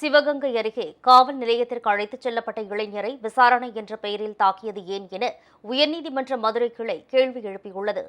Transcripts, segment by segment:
சிவகங்கை அருகே காவல் நிலையத்திற்கு அழைத்துச் செல்லப்பட்ட இளைஞரை விசாரணை என்ற பெயரில் தாக்கியது ஏன் என உயர்நீதிமன்ற மதுரை கிளை கேள்வி எழுப்பியுள்ளது.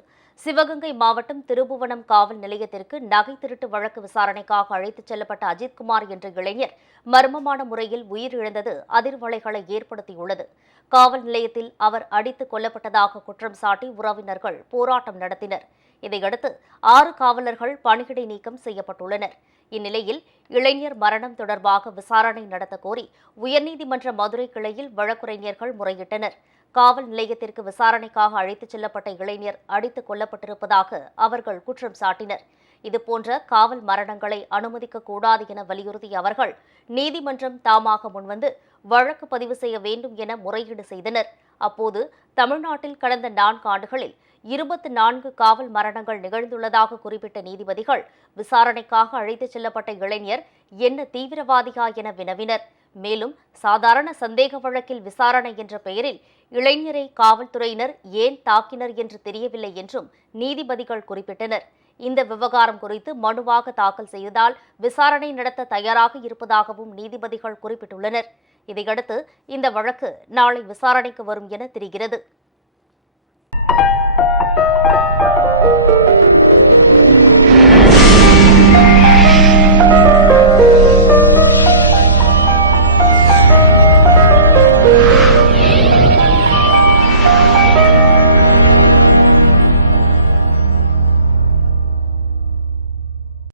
சிவகங்கை மாவட்டம் திருபுவனம் காவல் நிலையத்திற்கு நகை திருட்டு வழக்கு விசாரணைக்காக அழைத்துச் செல்லப்பட்ட அஜித்குமார் என்ற இளைஞர் மர்மமான முறையில் உயிரிழந்தது அதிர்வலைகளை ஏற்படுத்தியுள்ளது. காவல் நிலையத்தில் அவர் அடித்துக் கொல்லப்பட்டதாக குற்றம் சாட்டி உறவினர்கள் போராட்டம் நடத்தினர். இதையடுத்து ஆறு காவலர்கள் பணியிடை நீக்கம் செய்யப்பட்டுள்ளனர். இந்நிலையில் இளைஞர் மரணம் தொடர்பாக விசாரணை நடத்த கோரி உயர்நீதிமன்ற மதுரை கிளையில் வழக்குரைஞர்கள் முறையிட்டனர். காவல் நிலையத்திற்கு விசாரணைக்காக அழைத்துச் செல்லப்பட்ட இளைஞர் அடித்துக் கொல்லப்பட்டிருப்பதாக அவர்கள் குற்றம் சாட்டினர். இதுபோன்ற காவல் மரணங்களை அனுமதிக்க கூடாது என வலியுறுத்திய அவர்கள் நீதிமன்றம் தாமாக முன்வந்து வழக்கு பதிவு செய்ய வேண்டும் என முறையீடு செய்தனர். அப்போது தமிழ்நாட்டில் கடந்த நான்கு ஆண்டுகளில் இருபத்தி நான்கு காவல் மரணங்கள் நிகழ்ந்துள்ளதாக குறிப்பிட்ட நீதிபதிகள் விசாரணைக்காக அழைத்துச் செல்லப்பட்ட இளைஞர் என்ன தீவிரவாதியா என வினவினர். மேலும் சாதாரண சந்தேக வழக்கில் விசாரணை என்ற பெயரில் இளைஞரை காவல்துறையினர் ஏன் தாக்கினர் என்று தெரியவில்லை என்றும் நீதிபதிகள் குறிப்பிட்டனர். இந்த விவகாரம் குறித்து மனுவாக தாக்கல் செய்ததால் விசாரணை நடத்த தயாராக இருப்பதாகவும் நீதிபதிகள் குறிப்பிட்டுள்ளனர். இதையடுத்து இந்த வழக்கு நாளை விசாரணைக்கு வரும் என தெரிகிறது.